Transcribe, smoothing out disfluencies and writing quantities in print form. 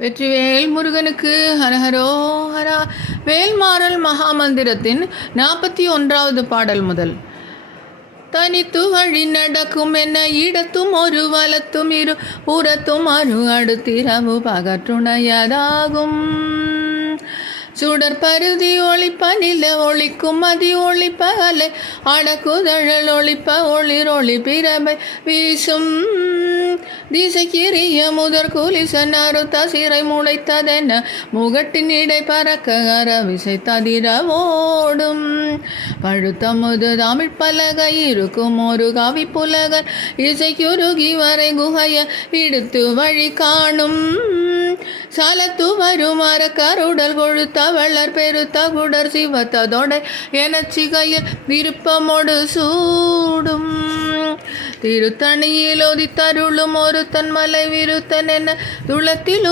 வெற்றிவேல் முருகனுக்கு ஹரஹரோஹரா. வேல்மாறல் மகாமந்திரத்தின் 41வது பாடல் முதல். தனித்து வழி நடக்கும் என்ன இடத்தும் ஒரு வலத்தும் இரு புறத்தும் அரு அடுத்திரவு பகற்றுணையதாகும். சுடர் பருதி ஒளிப்ப நில ஒளிக்கும் மதி ஒளிப்ப அலை அடக்குதழல் ஒளிப்ப ஒளிர் ஒளி பிறவை வீசும். திசைக்கிரிய முதற் குலிசன் அறுத்த சிறை முளைத்ததென முகட்டின் இடை பறக்க அரவிசை ததிர ஓடும். பழுத்தமுது தமிழ் பலகை இருக்கும் ஒரு கவி புலகர் இசைக்குருகி வரை குகைய இடுத்து வழி காணும். சலத்து வரும் கருடல் கொழுத்த வள்ளர் பெருத்த குடர் சிவத்ததொடை எனச்சிகையில் விருப்பமோடு சூடும். திருத்தணியில் ஒதித்தருளும் ஒருத்தன் மலை விருத்தன் என துளத்தில்